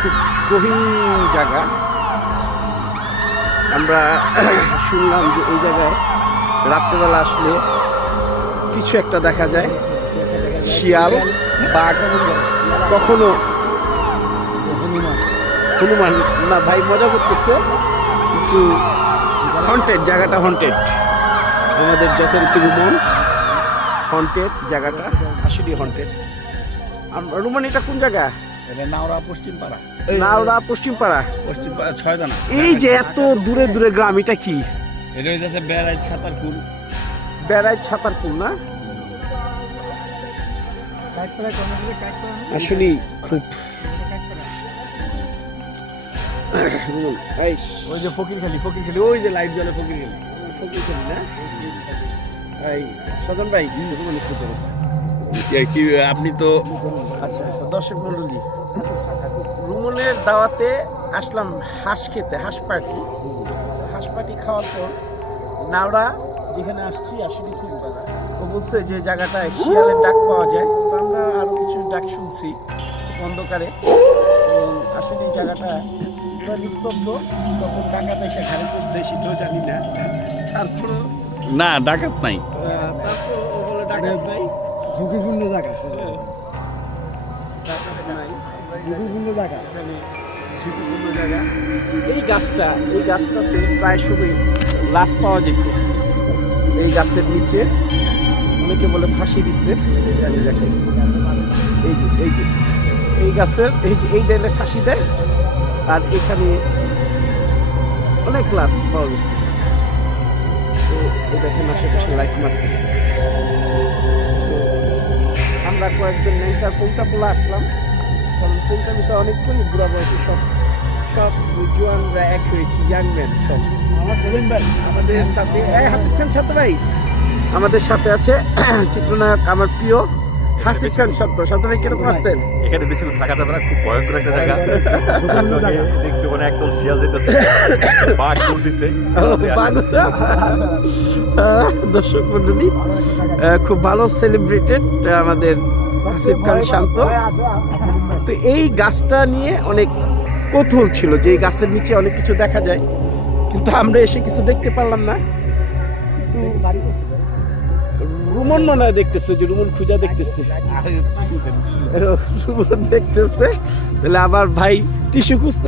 খুব গহীন জায়গা। আমরা শুনলাম যে এই জায়গায় রাত্রেবেলা আসলে কিছু একটা দেখা যায়, শিয়াল, বাঘ, কখনো হনুমান। না ভাই মজা করতেছে, কিন্তু হন্টেড জায়গাটা, হন্টেড। আমাদের যথারীতি রুমন হন্টেড জায়গাটা, আসলে হন্টেড। রুমন এটা কোন জায়গা? নাওরা পশ্চিম পাড়া। নাওরা পশ্চিম পাড়া। পশ্চিম পাড়া 6 দানা। এই যে এত দূরে দূরে গ্রাম, এটা কি? এটা হইতাছে বেড়াইত ছাতারপুর। বেড়াইত ছাতারপুর না? আসলে খুব ওই যে ফকিরখালি, ওই যে লাইট জ্বলে ফকিরখালি না? এই সদন ভাই কি আপনি তো আচ্ছা দর্শক মন্ডলী, রুমনের দাওয়াতে আসলাম হাঁস খেতে, হাঁস পাটি খাওয়ার পর নাওড়া যেখানে আসছি আসলে খুব ও বলছে যে জায়গাটায় শিয়ালের ডাক পাওয়া যায়। তো আমরা আরো কিছু ডাক শুনছি অন্ধকারে। আসলে এই জায়গাটা পুরো নিস্তব্ধ। তখন ডাকাত এসে ঘাড়ি করতে সেটাও জানি না। তারপর না ডাকাত নাই, তারপর ও বলে ডাকাত নাই, ঝুঁকিপূর্ণ জায়গা, ডাকাত নাই, ঝুঁকিপূর্ণ জায়গা। এখানে ঝুঁকিপূর্ণ জায়গা। এই গাছটাতে প্রায় সময় লাশ পাওয়া যেত। এই গাছের নিচে অনেকে বলে ফাঁসি দিচ্ছে। দেখেন এই গাছের এই ডালে ফাঁসি দেয়, আর এখানে অনেক লাশ পাওয়া গেছে। দেখেন আশেপাশে লাইট মারতেছে। আমরা কয়েকজন নেংটার পৌঁটা পোলা আসলাম, কারণ পৌঁটামিতে অনেকক্ষণই বুড়া বয়সী সব জোয়ানরা এক হয়েছি, ইয়াং ম্যান সব। আমার সেলিম ভাই আমাদের সাথে হাসিফ খান সাথে ভাই আমাদের সাথে আছে, চিত্রনায়ক আমার প্রিয় হাসিফ খান সাথে ভাই। কিরকম আছেন? এখানে বেশি থাকা যাবে না, খুব ভয়ঙ্কর একটা জায়গা। দেখছি ওখানে একদম শিয়াল যেতেছে, বাঘ দৌড় দিছে। দর্শক মন্ডলী, খুব ভালো সেলিব্রেটেড আমাদের হাসিফ খান শান্ত। তো এই গাছটা নিয়ে অনেক কৌতূহল ছিল যে এই গাছের নিচে অনেক কিছু দেখা যায়, কিন্তু আমরা এসে কিছু দেখতে পারলাম না। রুমন মনে হয় দেখতেছে, যে রুমন খুঁজা দেখতেছে, রুমন দেখতেছে, তাহলে আবার ভাই টিস্যু খুঁজতে